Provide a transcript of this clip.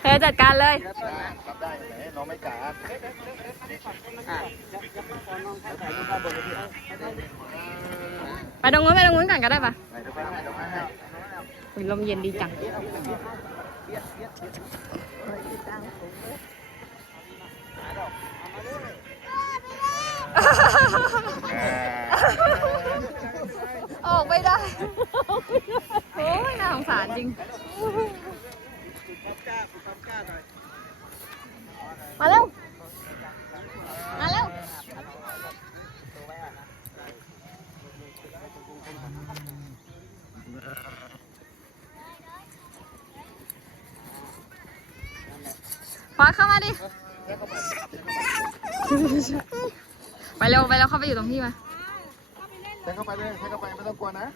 เธอจัดการเลยรับได้ไหนน้องไม่กาไปตรงนู้นไปตรงนู้นก่อนก็ได้ปะลมเย็นดีจัง ออกไม่ได้ โอ้ยน่าสงสารจริง มาเร็ว มาเร็วขวาเข้ามาดิ ไปเร็วไปแล้วเข้าไปอยู่ตรงที่มาใช้เข้าไปเลยใช้เข้าไปไม่ต้องกลัวนะ